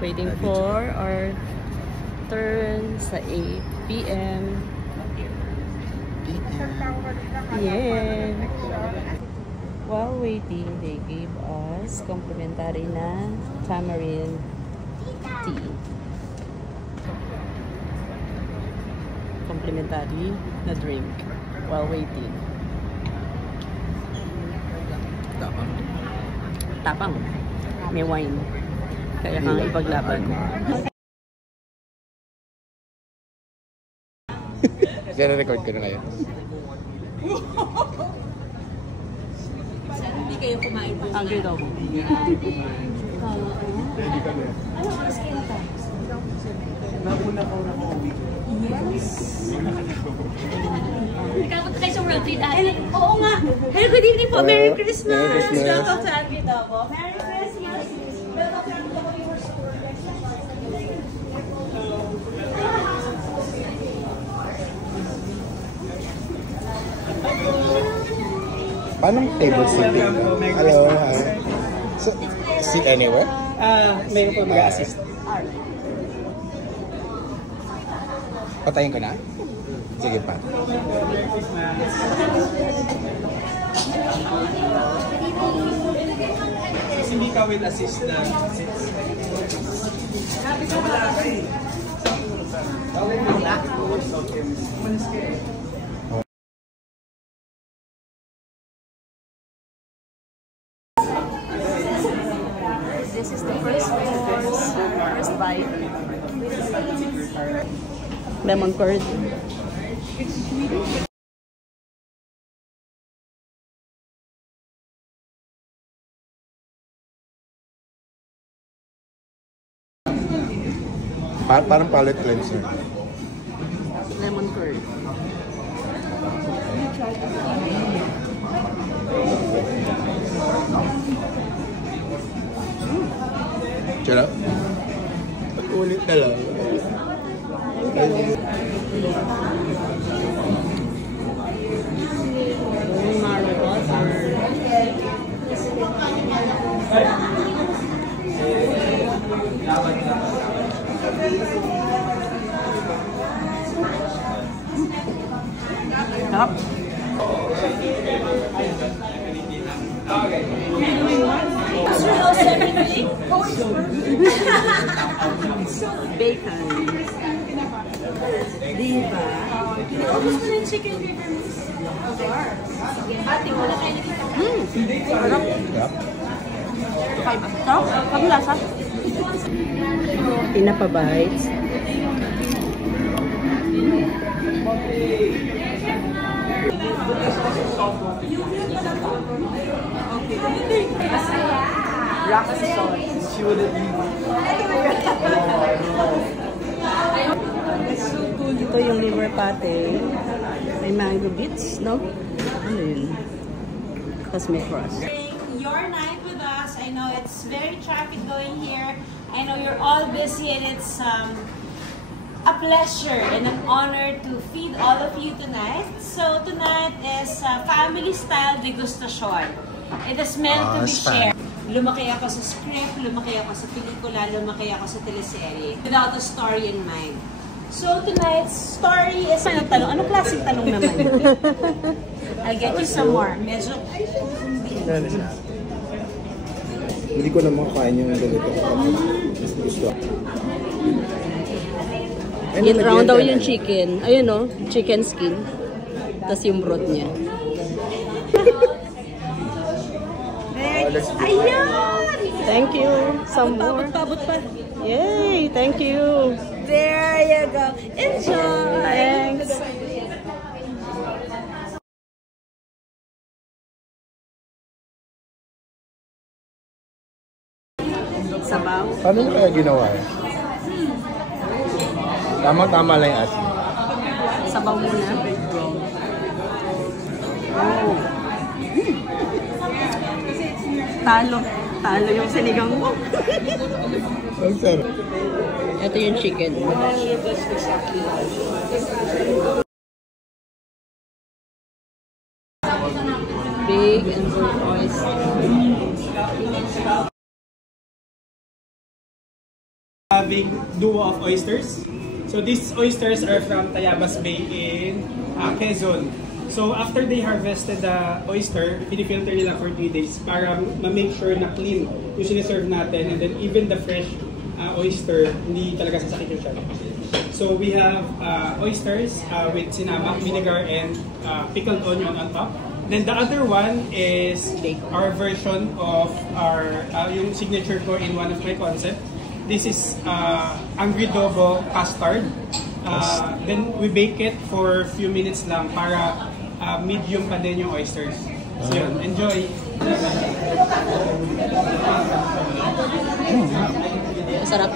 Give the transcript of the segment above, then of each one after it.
Waiting for our turn sa 8 p.m. Yeah. While waiting, they gave us complimentary na tamarind tea. Complimentary na drink while waiting. Tapang. Tapang. May wine. Kaya kang ipaglaban. Kaya record ko na ngayon. Hindi kayo kumain po. Hungry daw. Ano oras kayo na tayo? Nauna ko na uwi. Yes. Nakakunta kayo sa World Trade Ate. Oo nga. Hello, good evening po. Merry Christmas. Merry Christmas. Welcome to Angry Dobo. Merry Christmas. Welcome to Angry Dobo. Paano table sitting? Hello. So, sit anywhere? Mayroon po mag-assist. Patayin ko na? Sige pa. Hindi ka will assist na seats. Wala ka eh. Wala? Okay. Umalis ka eh. This is the first course, first bite. Lemon curd. Parang palate cleanser. Lemon curd. Sarap. Ulit na lang. Sarap. Bacon. Diba? Ubus mo na yung chicken river mix. Ating wala tayo nakita. Sarap. Sarap. Sarap? Sabi lasa? Pinapa bites. Rock salt. She wouldn't leave. Ito yung liver pate. May mango bits, no? Ano yun? Tapos may crust. Your night with us. I know it's very traffic going here. I know you're all busy and it's a pleasure and an honor to feed all of you tonight. So tonight is family style degustation. It is meant to be shared. Lumaki ako sa script, lumaki ako sa pelikula, lumaki ako sa teleserye without a story in mind. So tonight's story is anong klaseng talong naman? I'll get you some more. Medyo Hindi ko na makakain yung ganito. Gusto. In round daw yung chicken. Ayun no, chicken skin. Tapos yung broth niya. Ayan! Thank you. Some more. Abot pa. Yay! Thank you. There you go. Enjoy! Thanks. Sabaw. Paano nyo kaya ginawa eh? Tama-tama lang yung asin. Sabaw muna. Oh. Talo. Talo yung sinigang mo. Ang sarap. Ito yung chicken. Big and full oyster. having duo of oysters. So these oysters are from Tayabas Bay in Quezon. So after they harvested the oyster, pinifilter nila for 3 days para ma-make sure na clean yung siniserve natin. And then even the fresh oyster, hindi talaga sasakit yung siya. So we have oysters with sinamak, vinegar, and pickled onion on top. Then the other one is our version of our yung signature ko in one of my concepts. This is Angry Dobo custard. Then we bake it for a few minutes lang para medium pa din yung oysters. So yun, enjoy! Sarap.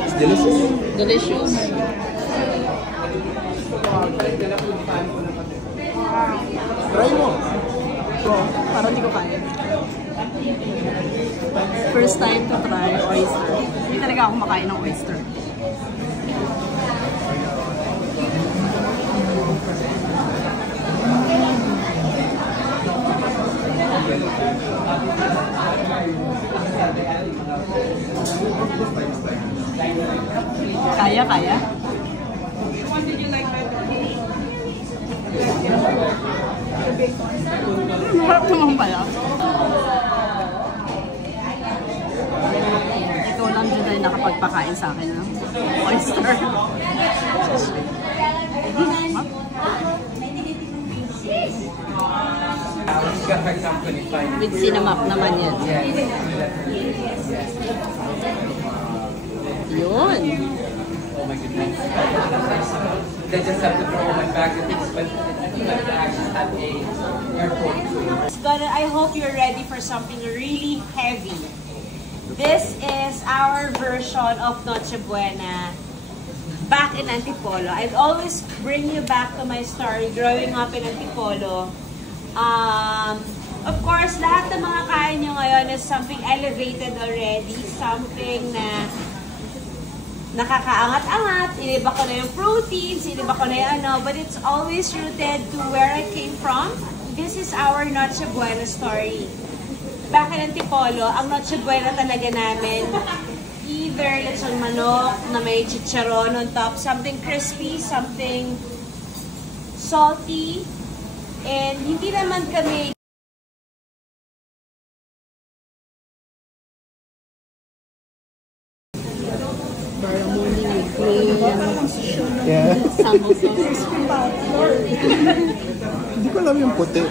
It's delicious. Delicious. Try mo. Parang hindi ko kaya. First time to try oyster. Hindi talaga ako makain ng oyster. Kaya, kaya. Masarap naman pala. Ikaw lang dyan ay nakapagpakain sa akin ng oyster. With sinamak naman yan. Yun. Oh my goodness. They just have to throw my bag of things, but I think I actually have a airport. I hope you're ready for something really heavy. This is our version of Noche Buena back in Antipolo. I'd always bring you back to my story growing up in Antipolo. Of course, lahat ng mga kain nyo ngayon is something elevated already, something na nakakaangat-angat, iniba ko na yung proteins, iniba ko na yung ano, but it's always rooted to where I came from. This is our Noche Buena story. Back in Antipolo, ang Noche Buena talaga namin, either lechon manok na may chicharon on top, something crispy, something salty, and hindi naman kami Barramundi with cream. Yeah. Sambal sauce. Hindi ko alam yung puti.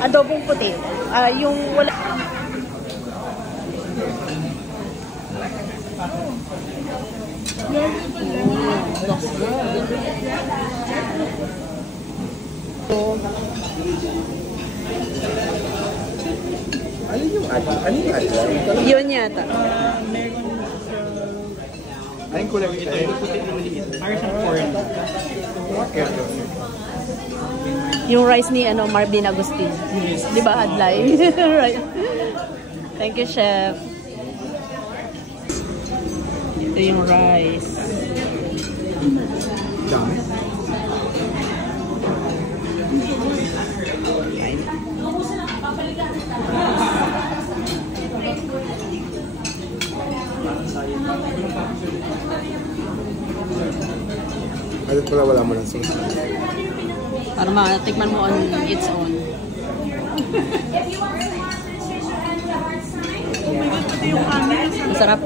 Adobong puti. Yung wala... Ano yung adla? Yun yata. Ay, yung kulay ito. Yung puti na maliit. Para siyang corn. Okay. Yung rice ni Marvin Agustin. Di ba adlay? Right. Thank you, chef. Ito yung rice. Dami. Kahit pala wala mo ng sauce. Para matikman mo on its own. Masarap.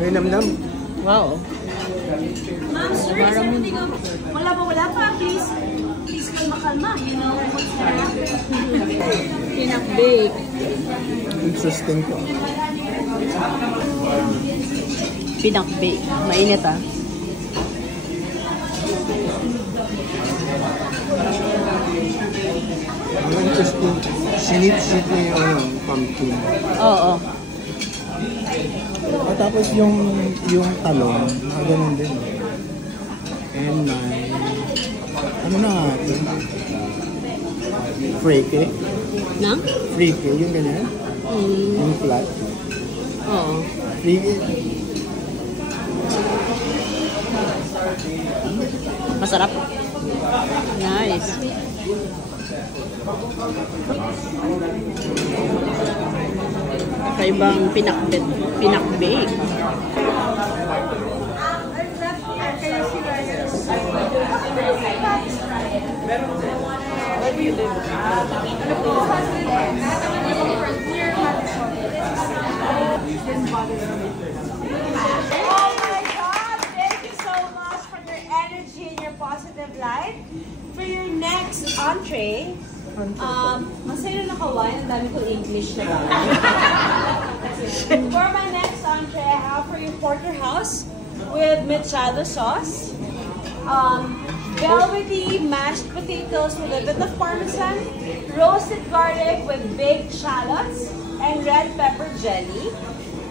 May namnam. Wow. Ma'am, sir, wala pa. Please kalma-kalma. You know what's that? Pinakbake. Interesting to. Pinakbake. Mainit ah. Ang interesting. Sinip-sip na yung pumpkin. Oo. At tapos yung talong, nakaganon din. And may, ano na nga ito? Freke. Nang? Freke, yung ganyan. Yung flat. Oo. Freke. Masarap. Nice. Kakaibang pinakbake. Oh my God! Thank you so much for your energy and your positive light. For your next entree, masaya na nakawain, ang dami kong English na ba? For my next entree, I have for you porterhouse with mechado sauce, velvety mashed potatoes with a bit of parmesan, roasted garlic with baked shallots, and red pepper jelly.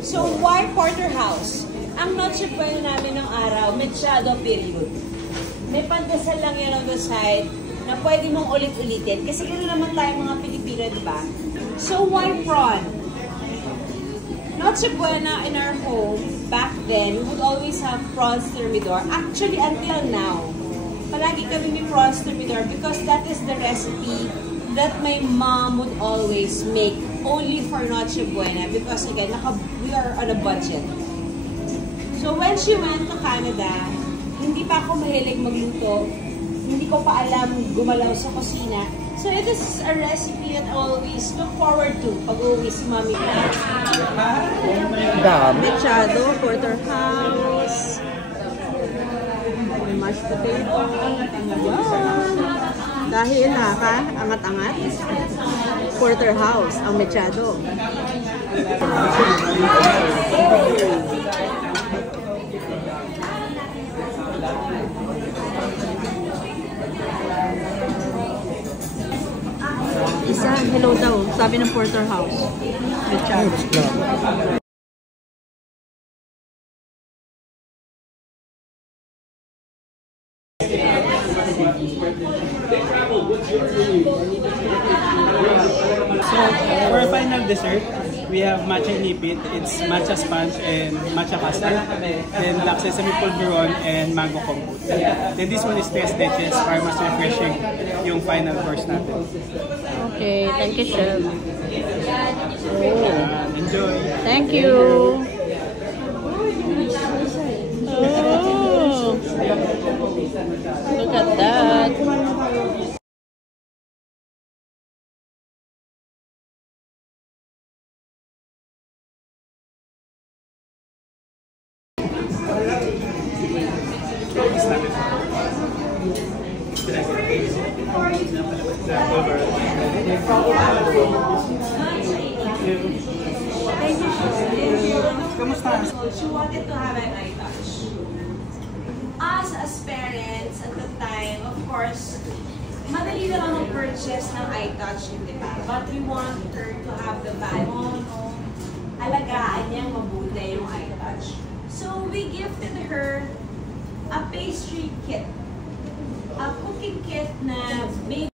So, why porterhouse? Ang Noche Buena namin ng araw, mechado period. May pandesal lang yan on the side na pwede mong ulit-ulitin. Kasi gano'n naman tayo mga Pilipino, di ba? So, why prawn? Noche Buena in our home, back then, we would always have prawns thermidor. Actually, until now, palagi kami may prawns thermidor because that is the recipe that my mom would always make only for Noche Buena because, again, we are on a budget. So, when she went to Canada, hindi pa ako mahilig magluto. Hindi ko pa alam gumalaw sa kusina. So, this is a recipe that I always look forward to pag uwi si Mami. Mechado, porterhouse, mashed potato. Wow! Dahil angat-angat, porterhouse, ang mechado. Isa, hello daw, sabi ng porterhouse. Mechado. So, for our final dessert, we have matcha inipit. It's matcha sponge and matcha custard. Then black sesame pulveron and mango compote. Then this one is tres leches para mas refreshing yung final course natin. Okay, thank you, Chef. Enjoy! Thank you. Oh, look at that. She wanted to have an eye touch. Us as parents at the time, of course, madali lang ang purchase ng eye touch, di ba? But we want her to have the value. Alagaan niyang mabuti yung eye touch. So we gifted her a pastry kit. A cooking kit na made